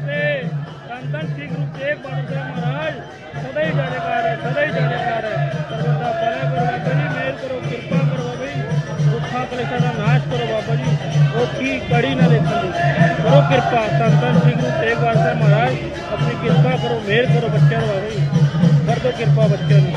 ਫਤਿਹ ਧੰਨ ਧੰਨ ਗੁਰੂ ਤੇਗ ਬਹਾਦਰ ਸਾਹਿਬ ਮਹਾਰਾਜ ਸਦਾ ਹੀ ਜਾਣੇਕਾਰ ਹੈ, ਸਦਾ ਹੀ ਜਾਣੇਕਾਰ ਹੈ। ਸਰਬਤ ਦਾ ਕਰੋ ਬਾਬਾ ਜੀ ਮਿਹਰ ਕਰੋ, ਕਿਰਪਾ ਕਰੋ ਬਾਬਾ ਜੀ। ਦੁੱਖਾਂ, ਕਲੇਸ਼ਾਂ ਦਾ ਨਾਸ਼ ਕਰੋ ਬਾਬਾ ਜੀ। ਉਹ ਕੀ ਕੜੀ ਨਾ ਦੇਖਣ ਦੀ। ਕਰੋ ਕਿਰਪਾ ਧੰਨ ਧੰਨ ਸ੍ਰੀ ਗੁਰੂ ਤੇਗ ਬਹਾਦਰ ਸਾਹਿਬ ਮਹਾਰਾਜ, ਆਪਣੀ ਕਿਰਪਾ ਕਰੋ, ਮਿਹਰ ਕਰੋ ਬੱਚਿਆਂ ਨੂੰ ਬਾਬਾ ਜੀ। ਕਰ ਦਿਓ ਕਿਰਪਾ ਬੱਚਿਆਂ ਨੂੰ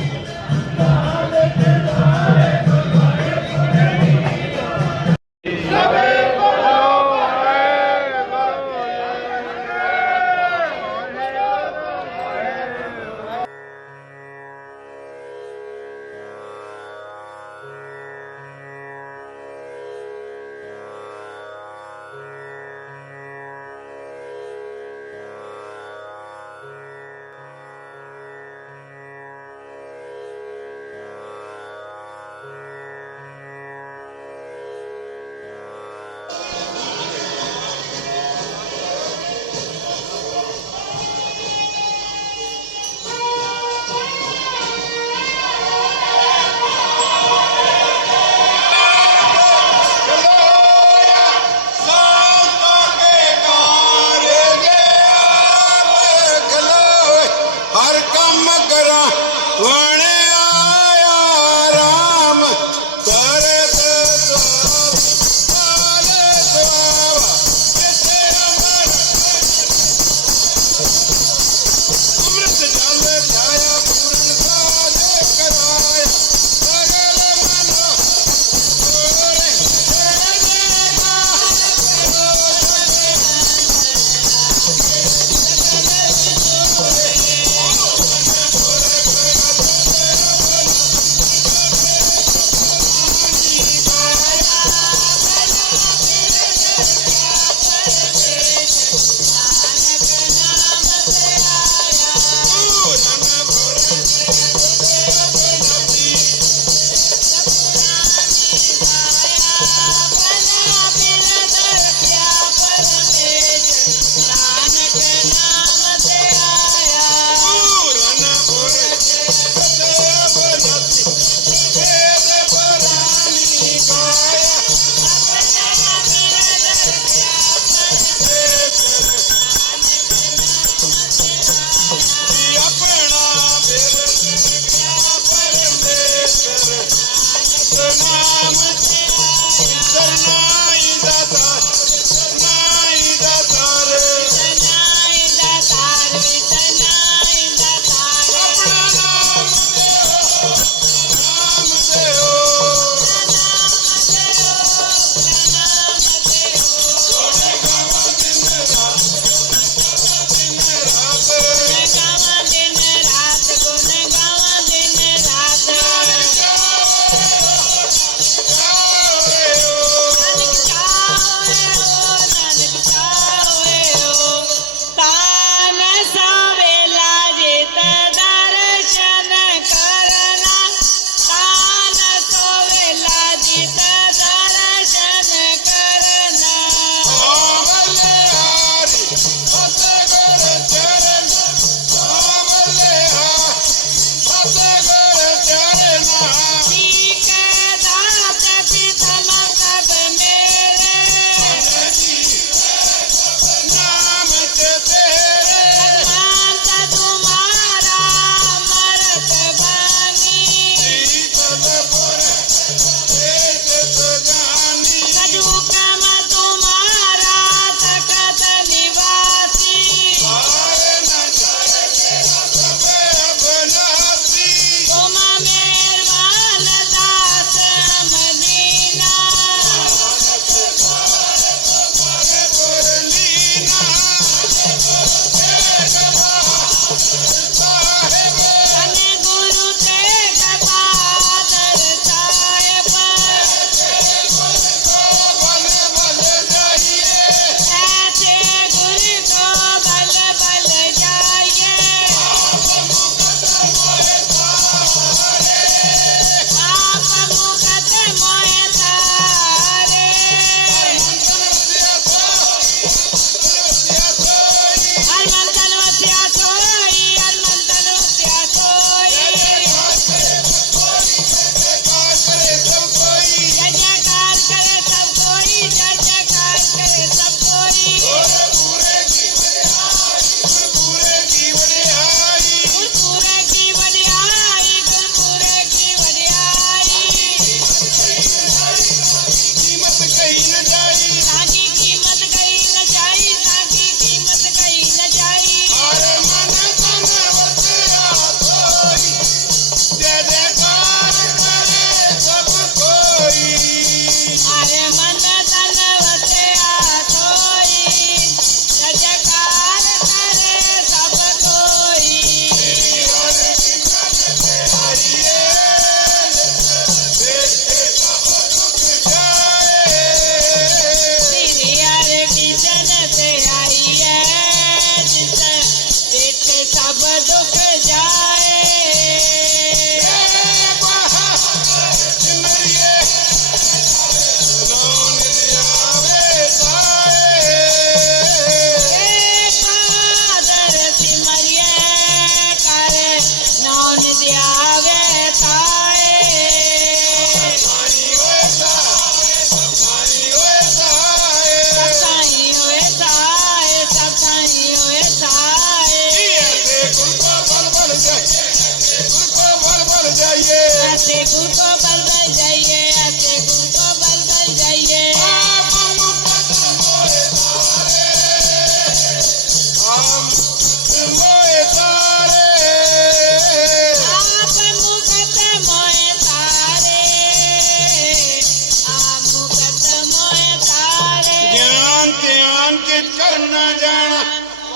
ਨਾ ਜਾਣਾ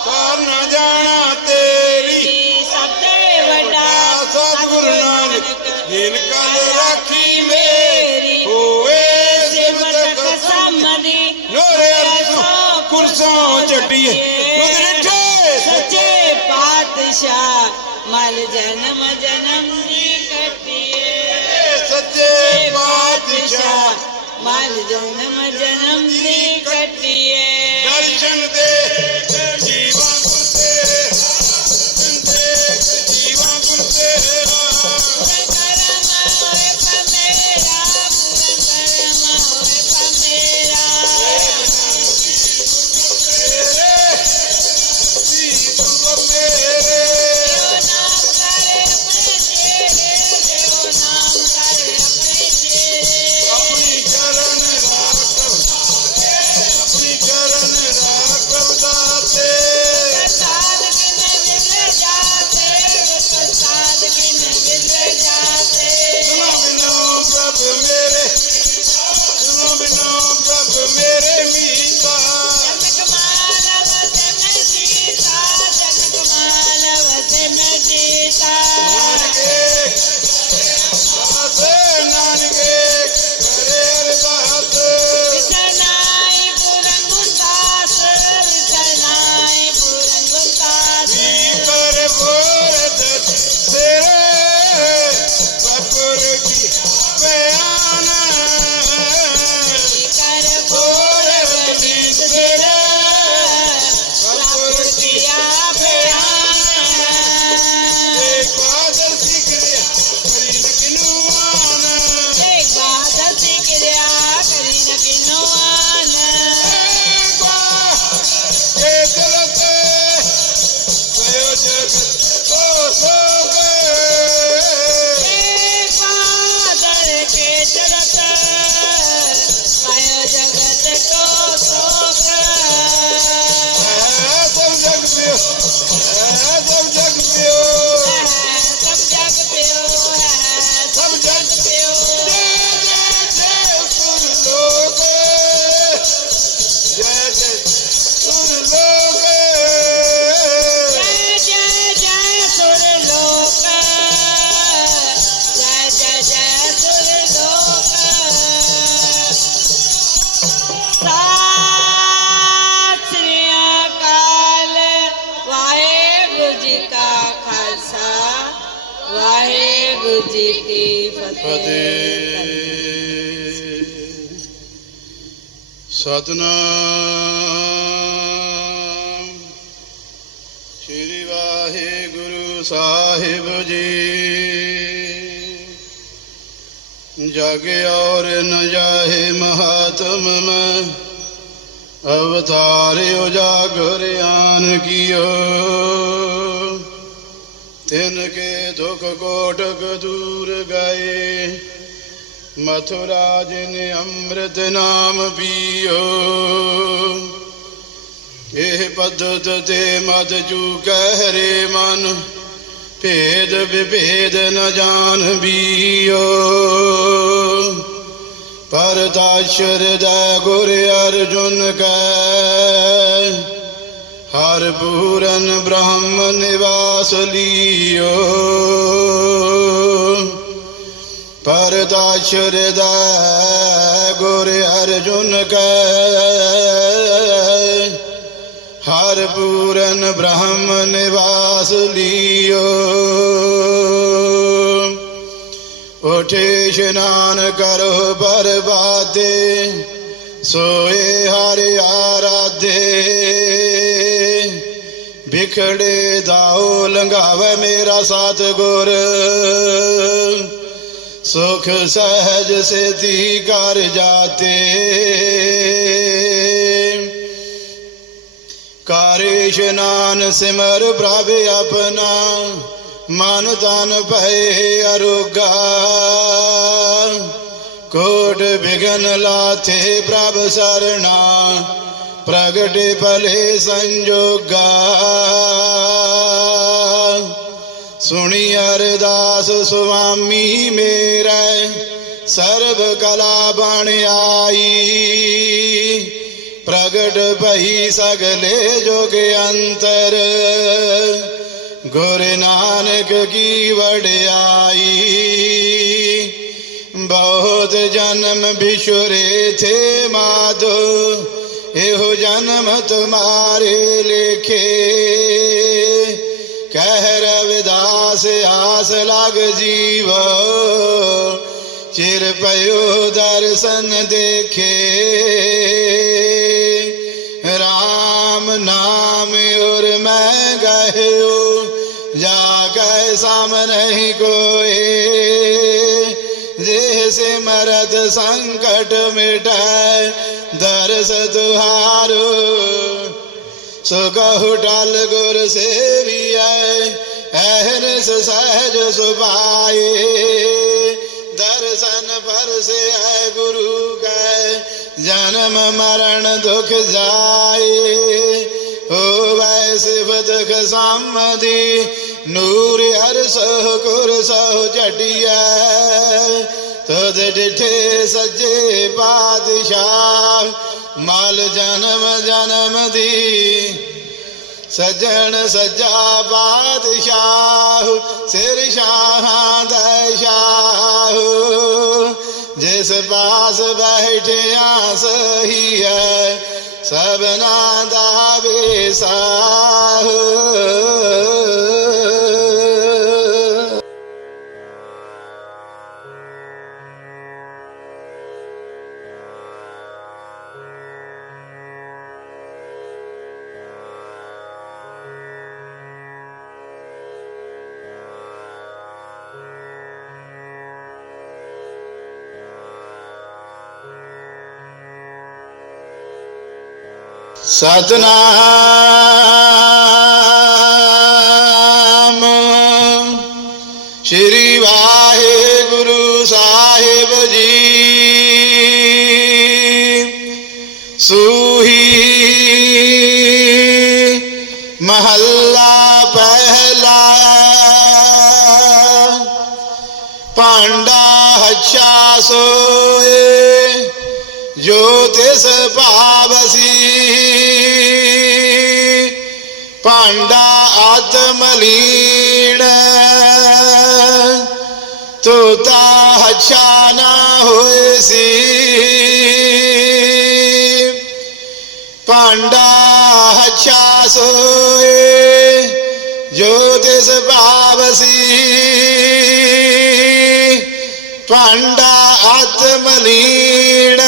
ਕਰ ਨਾ ਜਾਣਾ ਤੇਰੀ ਸਭ ਤੇ ਵੱਡਾ ਸਤਿਗੁਰੂ ਨਾਨਕ ਜਿਨ ਕਲ ਰਾਖੀ ਮੇਰੀ ਹੋਏ ਸਿਮਰਤ ਕਸਮ ਸਮਦੀ ਨੋਰੇ ਅਰਸੋਂ ਕੁਰਸੋਂ ਚੱਡੀਏ ਰੁਦਰਿਠੇ ਸੱਚੇ ਪਾਤਸ਼ਾਹ ਮਲ ਜਨਮ ਜਨਮ ਦੀ ਕੱਟੀਏ। ਸੱਚੇ ਪਾਤਸ਼ਾਹ ਮਲ ਜਨਮ ਜਨਮ ਦੀ ਕੱਟੀਏ। ਦਰਸ਼ਨ ਸਤਨਾਮ। ਸ੍ਰੀ ਵਾਹਿਗੁਰੂ ਸਾਹਿਬ ਜੀ। ਜਗ ਔਰ ਨ ਜਾਹੇ ਮਹਾਤਮ ਮੈਂ, ਅਵਤਾਰ ਉਜਾਗਰ ਆਨ ਕੀਓ। ਤਿਨ ਕੇ ਦੁਖ ਕੋਟਕ ਦੂਰ ਗਏ ਮਥੁਰਾ ਜਿਨ ਅੰਮ੍ਰਿਤ ਨਾਮ ਪੀਓ। ਇਹ ਪਦਤ ਤੇ ਮਦ ਜੂ ਕਹਿ ਰੇ ਮਨ, ਭੇਦ ਵਿਭੇਦ ਨ ਜਾਣ ਬੀਓ। ਪਰ ਦਾਸ਼ਰ ਦਾ ਗੁਰ ਅਰਜੁਨ ਕੈ, ਹਰ ਪੂਰਨ ਬ੍ਰਹਮ ਨਿਵਾਸ ਲੀਓ। ਪਰ ਦਾਸ਼ਰ ਗੁਰ ਅਰਜੁਨ ਕੈ। ਹਰ ਪੂਰਨ ਬ੍ਰਹਮ ਨਿਵਾਸ ਲਿਓ। ਉਠੇ ਇਸ਼ਨਾਨ ਕਰੋ ਬਰਬਾਦੇ, ਸੋਏ ਹਰ ਆਰਾਧੇ। ਵਿਖੜੇ ਦਾਉ ਲੰਘਾਵੇ ਮੇਰਾ ਸਾਥ ਗੁਰ ਸੁਖ ਸਹਿਜ ਸਿਧੀ ਕਰ ਜਾਤੇ। ਕਰ ਇਸ਼ਨਾਨ ਸਿਮਰ ਪ੍ਰਭ ਆਪਣਾ, ਮਨ ਤਨ ਭਏ ਅਰੋਗਾ। ਕੋਟ ਬਿਗਨ ਲਾਥੇ ਪ੍ਰਭ ਸਰਣਾ, ਪ੍ਰਗਟੇ ਭਲੇ ਸੰਜੋਗਾ। ਸੁਣੀ ਅਰਦਾਸ ਸੁਆਮੀ ਮੇਰਾ, ਸਰਬ ਕਲਾ ਬਣ ਆਈ। ਪ੍ਰਗਟ ਭਈ ਸਗਲੇ ਜੋਗ ਅੰਤਰ, ਗੁਰ ਨਾਨਕ ਕੀ ਵਡਿਆਈ। ਬਹੁਤ ਜਨਮ ਬਿਸ਼ੁਰੇ ਥੇ ਮਾਧੋ ਇਹੋ ਜਨਮ ਤੁਮਾਰੇ ਲਿਖੇ। आस आस लाग जीव। चिर पयो दर्शन देखे। राम नाम और मैं गयो जा साम नहीं कोई जैसे मरद संकट मिट दर्श तुहारो सुख डाल गुर सेवी ਸੇਵੀਐ ਸਹਿਜ ਸੁਭਾਏ, ਦਰਸ਼ਨ ਪਰਸੇ ਹੈ ਗੁਰੂ ਕੈ, ਜਨਮ ਮਰਨ ਦੁਖ ਜਾਏ। ਹੋਵੈ ਸਿਫਤ ਖਸਮਦੀ ਨੂਰ ਅਰਸ ਗੁਰ ਸੋ ਝਟਿਐ ਤਦ ਡਿਠੇ ਸਜੇ ਬਾਦਸ਼ਾਹ ਮਾਲ ਜਨਮ ਜਨਮ ਦੀ ਸਜਣ ਸਜਾ ਬਾਦਸ਼ਾਹ, ਸਿਰ ਸ਼ਾਹਾਂ ਦਾ ਸ਼ਾਹ। ਜਿਸ ਪਾਸ ਬੈਠਿਆ ਸਹੀ ਹੈ, ਸਭਨਾ ਦਾ ਵੇਸਾਹ ਸਤਨਾਮ ਭਾਂਡਾ ਆਤਮਲੀਣ ਤੋਤਾ ਹੱਛਾ ਨਾ ਹੋਏ ਸੀ। ਭਾਂਡਾ ਹੱਛਾ ਸੋਏ, ਜੋ ਤਿਸ ਭਾਵਸੀ ਭਾਂਡਾ ਆਤਮਲੀਣ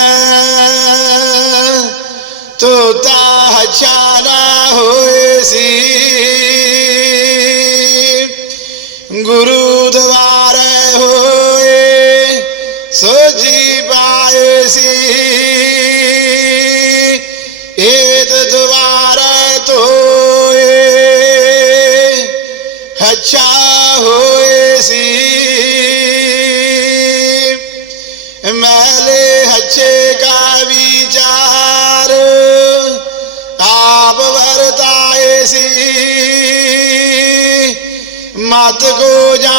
ਤੋਤਾ ਹੱਛਾ ਨਾ ਹੋਏ ਸੀ ਗੁਰੂ ਮਤ ਕੋ ਜਾਣੈ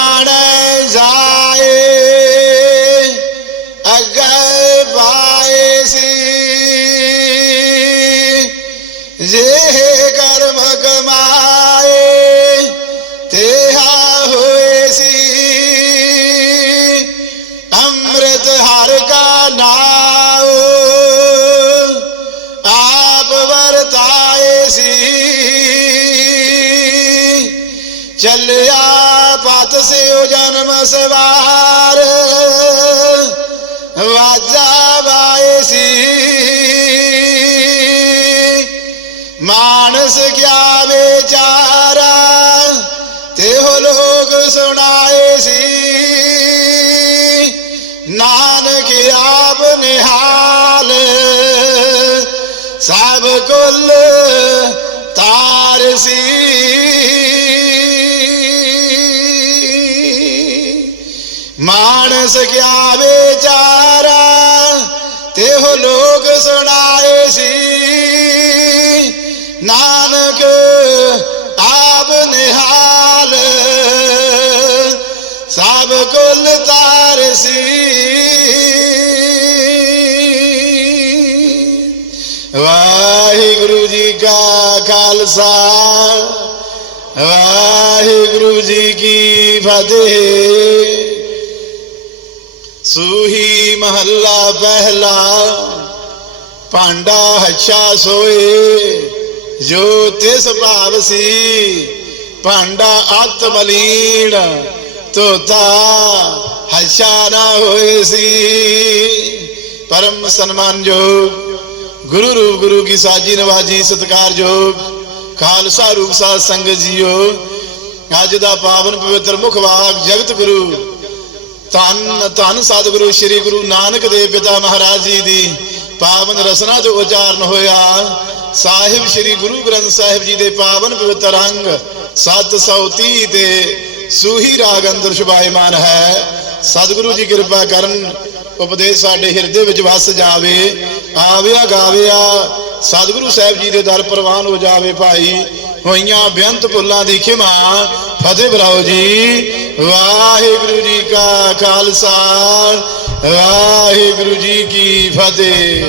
ਸਕਿਆ ਵਿਚਾਰਾ, ਤੇ ਹੋ ਲੋਕ ਸੁਣਾਏ ਸੀ। ਨਾਨਕ ਆਪ ਨਿਹਾਲ, ਸਭ ਕੁਲ ਤਾਰ ਸੀ। ਵਾਹਿਗੁਰੂ ਜੀ ਕਾ ਖਾਲਸਾ, ਵਾਹਿਗੁਰੂ ਜੀ ਕੀ ਫਤਿਹ। ਸੂਹੀ ਮਹੱਲਾ ਪਹਿਲਾ, ਭਾਂਡਾ ਹੱਛਾ ਸੋਏ। ਜੋ ਤਿਸ ਭਾਵ ਸੀ, ਭਾਂਡਾ ਅਤ ਮਲੀਣ ਤੋਤਾ ਹੱਛਾ ਨਾ ਹੋਏ ਸੀ। ਪਰਮ ਸਨਮਾਨਯੋਗ, ਗੁਰੂ ਰੂਪ ਗੁਰੂ ਕੀ ਸਾਜੀ ਨਵਾਜੀ ਸਤਿਕਾਰਯੋਗ ਖਾਲਸਾ ਰੂਪ ਸਾਧ ਸੰਗਤ ਜੀਓ। ਅੱਜ ਦਾ ਪਾਵਨ ਪਵਿੱਤਰ ਮੁਖ ਵਾਕ ਜਗਤ ਗੁਰੂ ਧੰਨ ਧੰਨ ਸਤਿਗੁਰੂ ਸ੍ਰੀ ਗੁਰੂ ਨਾਨਕ ਦੇਵ ਪਿਤਾ ਮਹਾਰਾਜ ਜੀ ਦੀ ਪਾਵਨ ਰਸਨਾ ਤੋਂ ਉਚਾਰਨ ਹੋਇਆ। ਸਾਹਿਬ ਸ੍ਰੀ ਗੁਰੂ ਗ੍ਰੰਥ ਸਾਹਿਬ ਜੀ ਦੇ ਪਾਵਨ ਪਵਿੱਤਰ ਅੰਗ 730 ਤੇ ਸੂਹੀ ਰਾਗ ਅੰਦਰ ਸ਼ੁਭਾਇਮਾਨ ਹੈ। ਸਤਿਗੁਰੂ ਜੀ ਕਿਰਪਾ ਕਰਨ ਉਪਦੇਸ਼ ਸਾਡੇ ਹਿਰਦੇ ਵਿੱਚ ਵਸ ਜਾਵੇ, ਆਵਿਆ ਗਾਵਿਆ ਸਤਿਗੁਰੂ ਸਾਹਿਬ ਜੀ ਦੇ ਦਰ ਪ੍ਰਵਾਨ ਹੋ ਜਾਵੇ ਭਾਈ। ਹੋਈਆਂ ਬੇਅੰਤ ਭੁੱਲਾਂ ਦੀ ਖਿਮਾ ਫਤਿਹ ਬੁਲਾਓ ਜੀ। ਵਾਹਿਗੁਰੂ ਜੀ ਕਾ ਖਾਲਸਾ। ਵਾਹਿਗੁਰੂ ਜੀ ਕੀ ਫਤਿਹ।